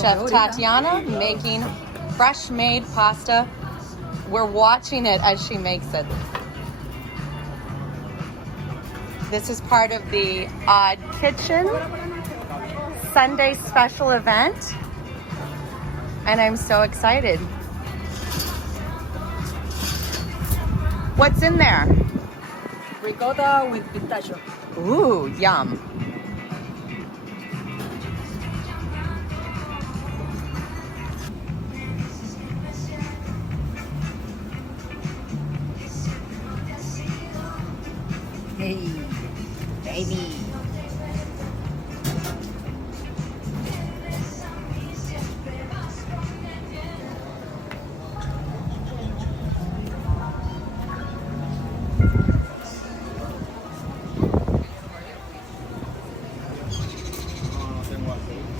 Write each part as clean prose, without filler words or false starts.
Chef Tatiana making fresh made pasta. We're watching it as she makes it. This is part of the Odd Kitchen Sunday special event. And I'm so excited. What's in there? Ricotta with pistachio. Ooh, yum. Hey, baby.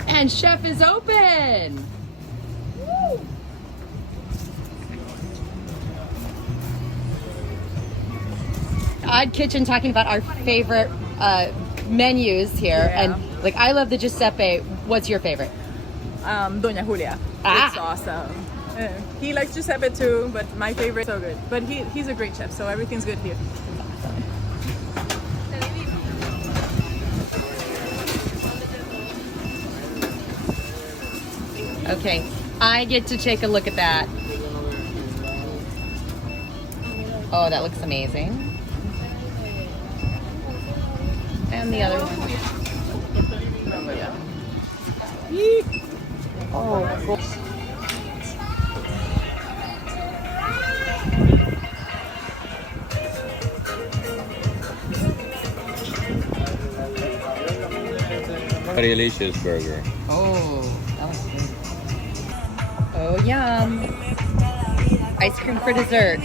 And Chef is open. Woo. Odd Kitchen talking about our favorite menus here, Yeah. and like I love the Giuseppe. What's your favorite? Doña Julia. Ah. It's awesome. He likes Giuseppe too, but my favorite is so good. But he's a great chef, so everything's good here. Okay, I get to take a look at that. Oh, that looks amazing. And the other one. Oh, cool. Delicious burger. Oh, that was good. Oh, yum. Ice cream for dessert.